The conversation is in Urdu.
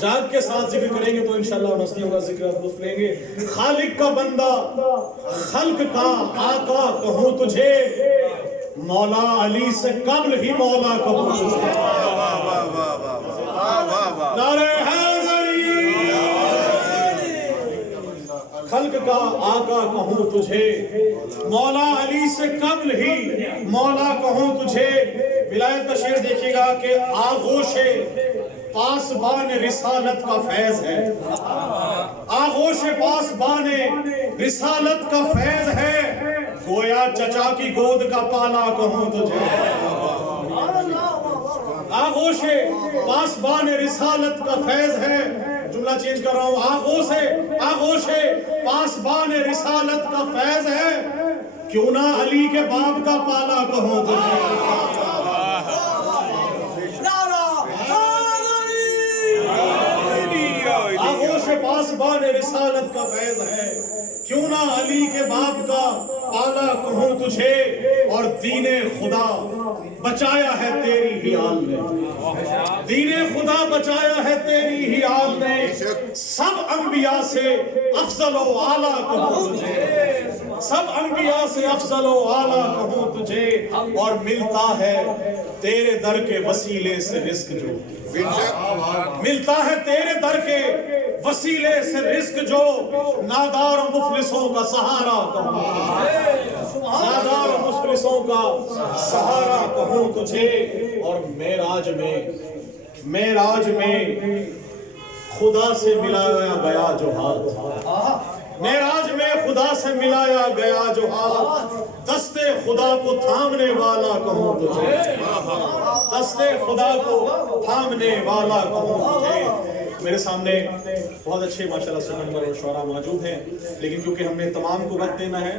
جاگ کے ساتھ ذکر کریں گے تو انشاءاللہ ان ہستیوں کا ذکر لطف لیں گے. خالق کا بندہ خلق کا آقا کہوں تجھے, مولا علی سے قبل ہی مولا کہوں تجھے. نعرہ حیدری. خلق کا آقا کہوں تجھے, مولا علی سے قبل ہی مولا کہوں تجھے. ولایت کا شعر دیکھیے گا کہ آغوش پاسبان رسالت کا فیض ہے, آغوش پاسبان رسالت کا فیض ہے, گویا چچا کی گود کا پالا کہوں تجھے. آغوش پاسبان رسالت کا فیض ہے, جملہ چینج کر رہا ہوں, آغوش پاسبان رسالت کا فیض ہے, کیوں نہ علی کے باپ کا پالا کہوں تجھے. آغوش پاسبان رسالت کا فیض ہے, کیوں نہ علی کے باپ کا پالا کہوں تجھے. اور دین خدا بچایا ہے تیری ہی آل نے, دین خدا بچایا ہے تیری ہی آل نے, سب انبیاء سے افضل و اعلیٰ کہوں تجھے, سب انبیاء سے افضل و اعلیٰ کہوں تجھے. اور ملتا ہے تیرے در کے وسیلے سے رزق جو, ملتا ہے تیرے در کے وسیلے سے رزق جو, نادار و مفلسوں کا سہارا کہوں, نادار و مفلسوں کا سہارا کہوں تجھے. اور معراج میں خدا سے ملایا گیا جو ہاتھ, معراج میں خدا سے ملایا گیا جو ہاتھ, دستے خدا کو تھامنے والا کہوں تجھے, دستے خدا کو تھامنے والا کہوں تجھے. میرے سامنے بہت اچھے ماشاءاللہ سنن اور شعراء موجود ہیں, لیکن کیونکہ ہم نے تمام کو وقت دینا ہے